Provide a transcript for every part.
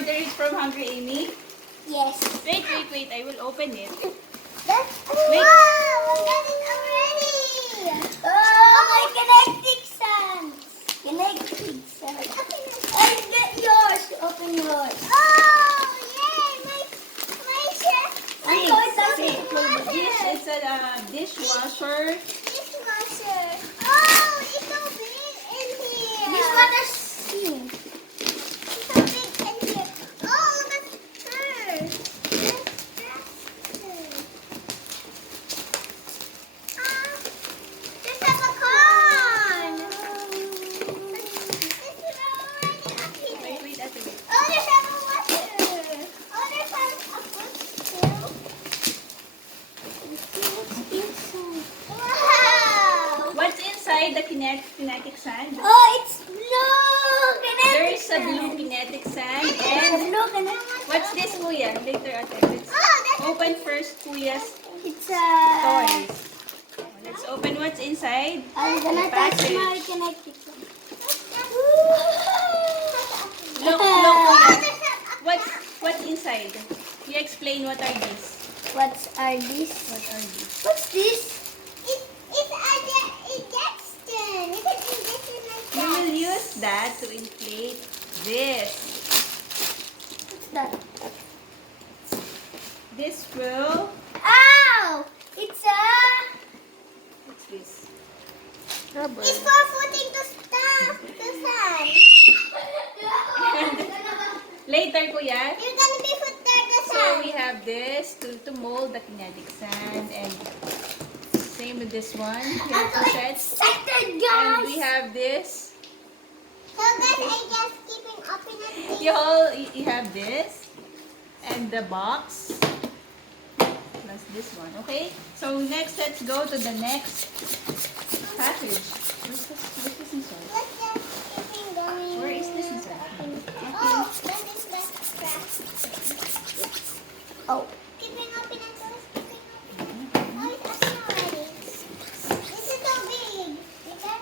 order it from Hungry Amy? Yes. Wait. I will open it. That's Wait. wow! I got it already. Oh, my kinetic sand. Kinetic sand. I get yours. Open yours. Oh, yay! My chef. This is a dishwasher. Dishwasher. Oh, it's so big in here. Dishwasher steam. It's so big in here. Oh, look at her. There's a pecan. This is already up here. Wait, Ate. Oh, there's apple water. Oh, there's a fruit too. Let's see what's inside. Wow! What's inside the kinetic sand? Oh, it's blue kinetic There's a sand. blue kinetic sand There's a and blue kinetic. what's this, Kuya? Later, Ate. Let's Oh, that's open first Kuya's it's toys. Let's open what's inside. I'm gonna The touch package. my kinetic sand. Look, Kuya. What's inside? You explain what are these. What are these? What are these? What's this? It's a injection. It's an injection like We will use that to inflate this. What's that? This will. Ow! It's a. What's this? It's for putting the stuff, the sand. Later, Kuya. You're gonna be put there the So sand. we have this to mold the kinetic sand, and same with this one. We have two sets. Excited, And guys! we have this. So guys, I just keeping opening it. You have this and the box plus this one. Okay. So next, let's go to the next package. Where's this inside? Let's just keeping going. Where is this inside? Oh, that is the scrap. Oh. Keeping opening those. Oh, it's open already. This is so big.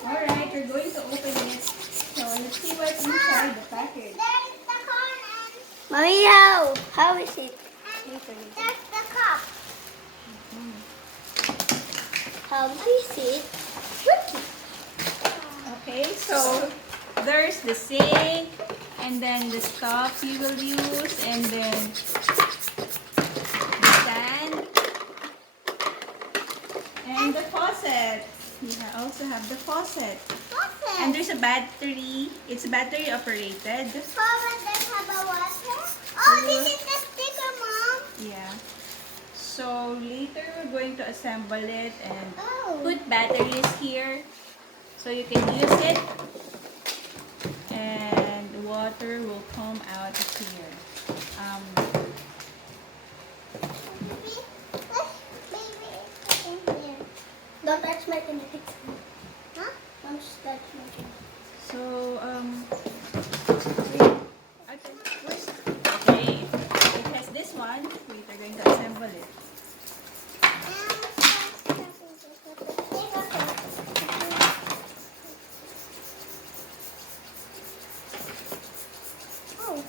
All right, we're going to open it. So let's see what's inside the package. There is the corn and... Mommy, how is it? And there's the cup. How is it? Okay, so there's the sink, and then the stuff you will use, and then the sand, and the faucet. We also have the faucet. What's And it? there's a battery. It's battery operated. Forward then have a water. Oh, this is the sticker, Mom. Yeah. So later we're going to assemble it and Oh. put batteries here so you can use it, and water will come out of here. Baby, it's in here. Don't touch my kinetic sand. Huh? Don't touch my kinetic. So okay, it has this one. We're going to assemble it. Oh.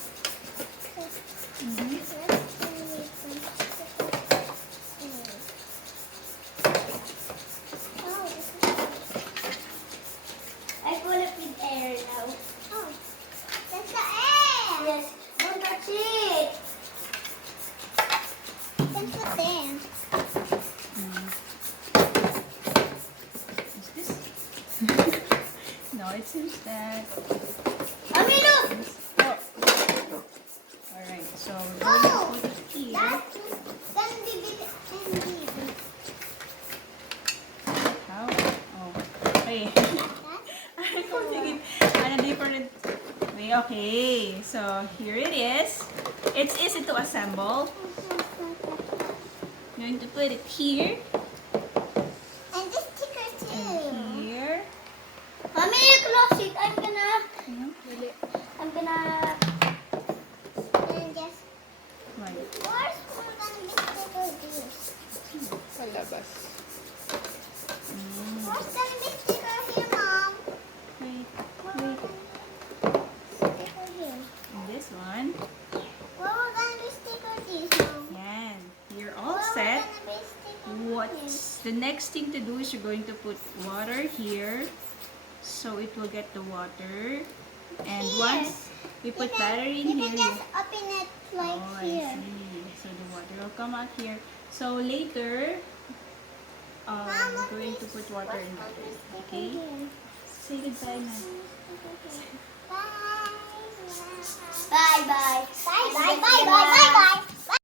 I pull it with air now. Oh, that's the air. Yes, don't touch it. Then put there. Is this? No, it seems that. Mommy, look. Oh. All right. So we're going Oh, to put it here. that's gonna be big and big. How? Oh. Okay. That's I'm thinking on a different way. Okay. So here it is. It's easy to assemble. I'm going to put it here and this sticker too. and here. Mommy, you close it. I'm gonna and just Right. where's we're gonna be sticker this? Palabas. Where's gonna be sticker here, Mom? Wait. Sticker here. And this one. the next thing to do is you're going to put water here. So it will get the water. And Here. once we put battery in You here, can just open it like oh, here. I see. So the water will come out here. So later, we're going to put water in battery. Okay? Say goodbye na. Bye bye. Bye bye. Bye bye. Bye bye.